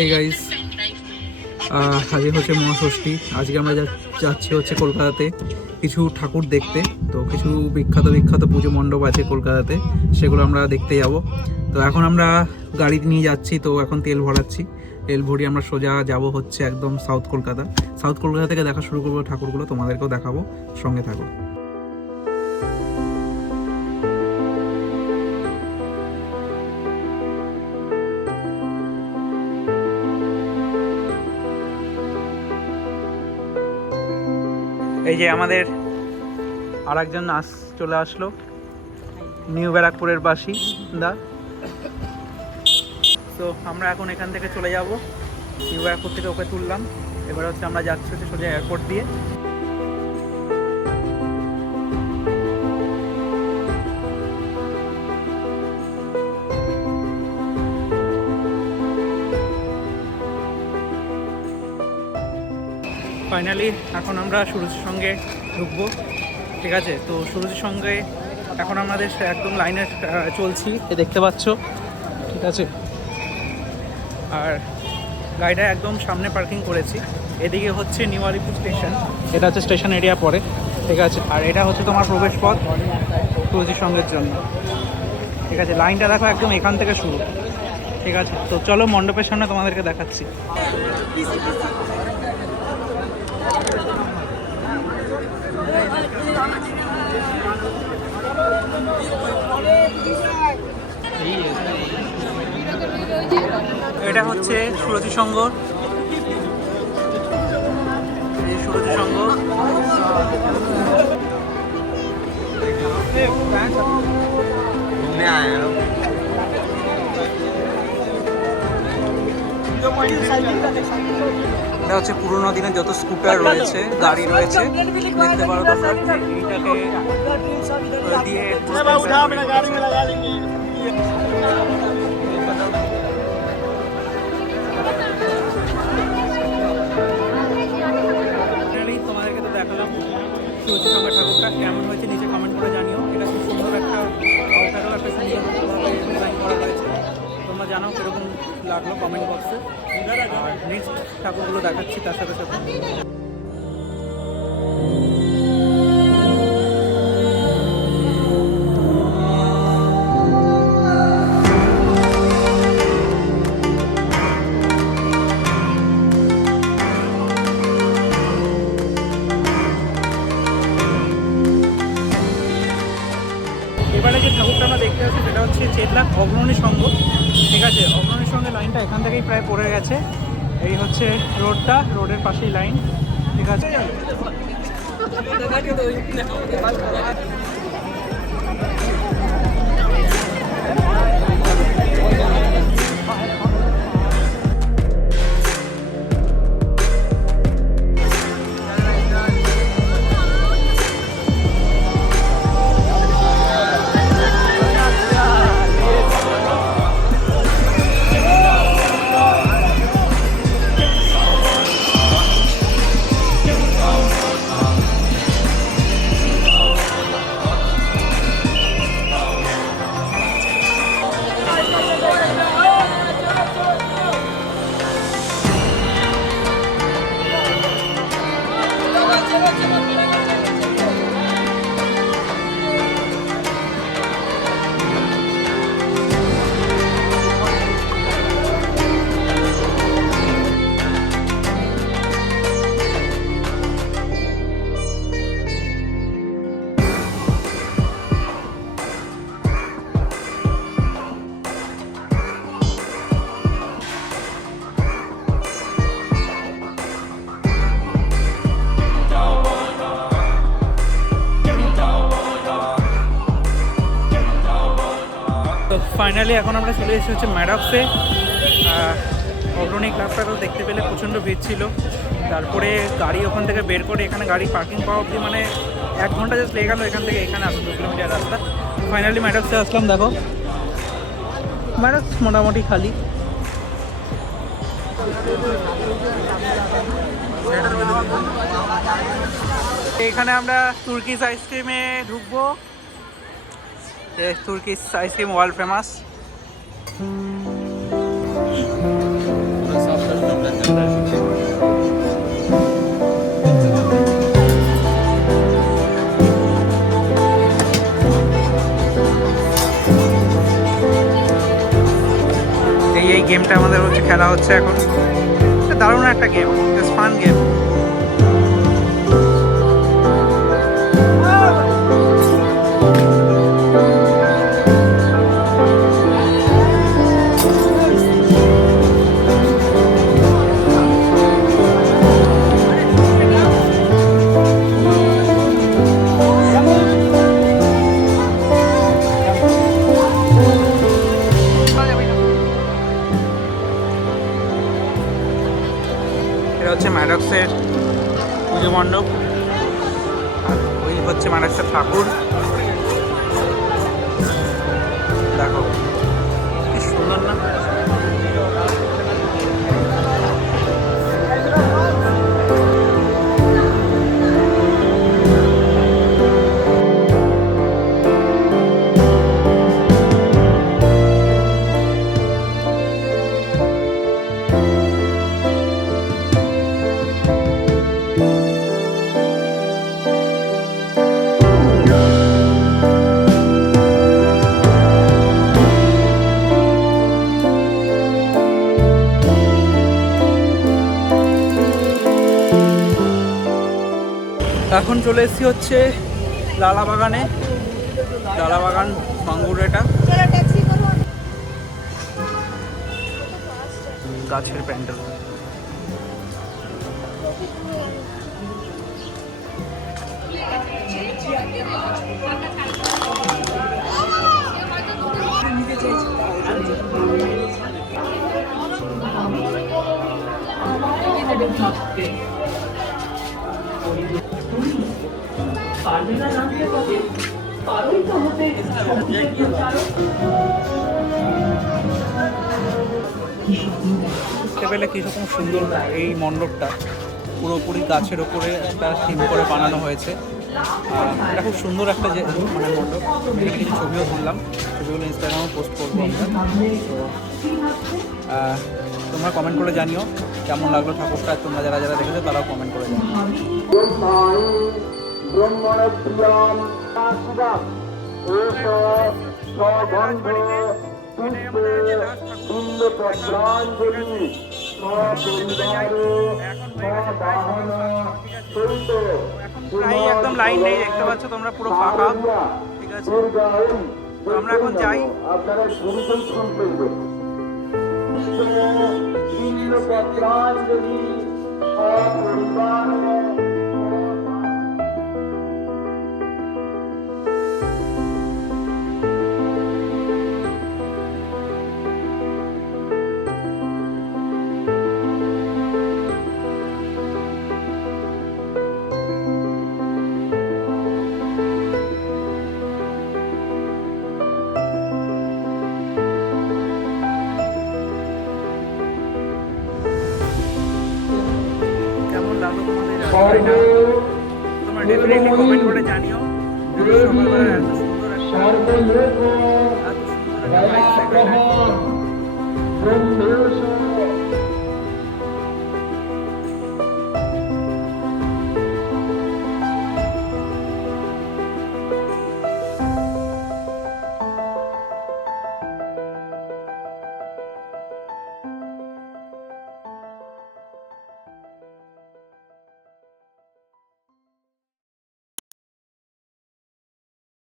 এই গাইস, আজকে হচ্ছে মহাষষ্ঠী। আজকে আমরা যাচ্ছি হচ্ছে কলকাতাতে কিছু ঠাকুর দেখতে। তো কিছু বিখ্যাত বিখ্যাত পুজো মণ্ডপ আছে কলকাতাতে, সেগুলো আমরা দেখতে যাব। তো এখন আমরা গাড়ি নিয়ে যাচ্ছি, তো এখন তেল ভরাচ্ছি। তেল ভরিয়ে আমরা সোজা যাব হচ্ছে একদম সাউথ কলকাতা। সাউথ কলকাতা থেকে দেখা শুরু করবো ঠাকুরগুলো, তোমাদেরকেও দেখাবো, সঙ্গে থাকো। এই যে আমাদের আর একজন চলে আসলো, নিউ ব্যারাকপুরের বাসিন্দা। তো আমরা এখন এখান থেকে চলে যাব, নিউ ব্যারাকপুর থেকে ওকে তুললাম। এবার হচ্ছে আমরা যাচ্ছি হচ্ছে সোজা এয়ারপোর্ট দিয়ে। ফাইনালি এখন আমরা সুরজের সঙ্গে ঢুকবো, ঠিক আছে? তো সুরজের সঙ্গে এখন আমাদের একদম লাইনে চলছি, দেখতে পাচ্ছ, ঠিক আছে? আর গাড়িটা একদম সামনে পার্কিং করেছি। এদিকে হচ্ছে নিউ আলিপুর স্টেশন, এটা হচ্ছে স্টেশন এরিয়া পরে, ঠিক আছে? আর এটা হচ্ছে তোমার প্রবেশ পথ সুরজির সঙ্গের জন্য, ঠিক আছে? লাইনটা দেখো একদম এখান থেকে শুরু, ঠিক আছে? তো চলো মণ্ডপের সামনে তোমাদেরকে দেখাচ্ছি। এটা হচ্ছে সুরজি সংঘ, সুরজি সংঘ। এটা হচ্ছে পুরোনো দিনের যত স্কুটার রয়েছে, গাড়ি রয়েছে, দেখতে পারো তোমরা। এইটাকে দিয়ে তোমাদেরকে তো দেখালাম সুরজি সংঘ ঠাকুরটা কেমন হয়েছে, নিচে কমেন্ট করে জানিও। এটা খুব সুন্দর একটা আউটারও একটা সুন্দরভাবে ডিজাইন করা হয়েছে। তোমরা জানাও কীরকম লাগলো কমেন্ট বক্সে। আর নেক্সট ঠাকুরগুলো দেখাচ্ছি তার সাথে সাথে। এবারে যে ঠাকুরটা আমরা দেখতে পাচ্ছি সেটা হচ্ছে চেতলাখ অগ্রণী সংঘ, ঠিক আছে? অগ্রণী সংঘের লাইনটা এখান থেকেই প্রায় পড়ে গেছে। এই হচ্ছে রোডটা, রোডের পাশেই লাইন, ঠিক আছে? ফাইনালি এখন আমরা চলে এসেছি হচ্ছে ম্যাডাক্সে। অগ্রণী ক্লাবটাকেও দেখতে পেলে প্রচণ্ড ভিড় ছিল। তারপরে গাড়ি ওখান থেকে বের করে এখানে গাড়ি পার্কিং পাওয়া অবধি মানে 1 ঘন্টা জাস্ট লেগে গেলো এখান থেকে এখানে আসতে, 2 কিলোমিটার রাস্তা। ফাইনালি ম্যাডাক্সে আসলাম। দেখো ম্যাডাক্স মোটামুটি খালি। এখানে আমরা তুর্কিশ আইসক্রিমে ঢুকবো। Turkish ice cream world famous. হচ্ছে খেলা হচ্ছে এখন। দারুণ একটা গেম, জাস্ট ফান গেম। এটা হচ্ছে ম্যাডক্সের পুজো মণ্ডপ, আর ওই হচ্ছে ম্যাডক্সের ঠাকুর। দেখো কি সুন্দর না? এখন চলে এসেছি হচ্ছে লালা বাগানে, লালা বাগান বাঙ্গুর। এটা গাছের প্যান্ডেল। দেখতে পেলে কীরকম সুন্দর এই মণ্ডপটা, পুরোপুরি গাছের ওপরে একটা থিম করে বানানো হয়েছে। এটা খুব সুন্দর একটা যে মানে মণ্ডপ। এখানে কিছু ছবিও তুললাম, ছবিগুলো ইনস্টাগ্রামে পোস্ট করবো আমরা। তো তোমরা কমেন্ট করে জানিও কেমন লাগলো ঠাকুরটা। তোমরা যারা যারা দেখেছো তারাও কমেন্ট করে জানিও। প্রায় একদম লাইন নেই, দেখতে পাচ্ছ তোমরা, পুরো ফাঁকা। ঠিক আছে, তো আমরা এখন যাই। তোমরা ডেফিনেটলি কমেন্ট করে জানিও। সকালবেলা এত সুন্দর একটা